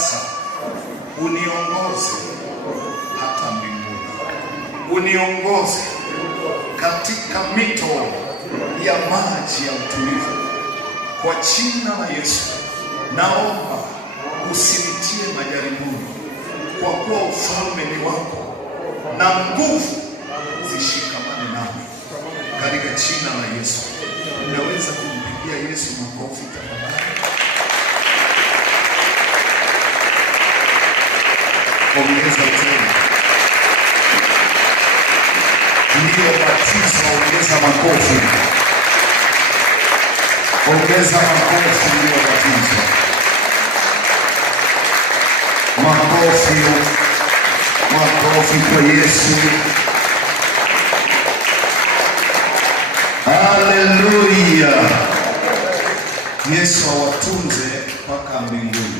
sasa uniongoze hata mbinguni, uniongoze katika mito ya maji ya utulivu. Kwa jina la Yesu naomba usinitie majaribuni, kwa kuwa ufalme ni wako na nguvu zishikamane nami, katika jina la Yesu. Unaweza kumpigia Yesu makofi tafadhali? Ongeza tena. Ndio batizo, ongeza makofi. Ongeza makofi, ndio batizo. Makofi. Makofi kwa Yesu. Haleluya. Yesu awatunze mpaka mbinguni.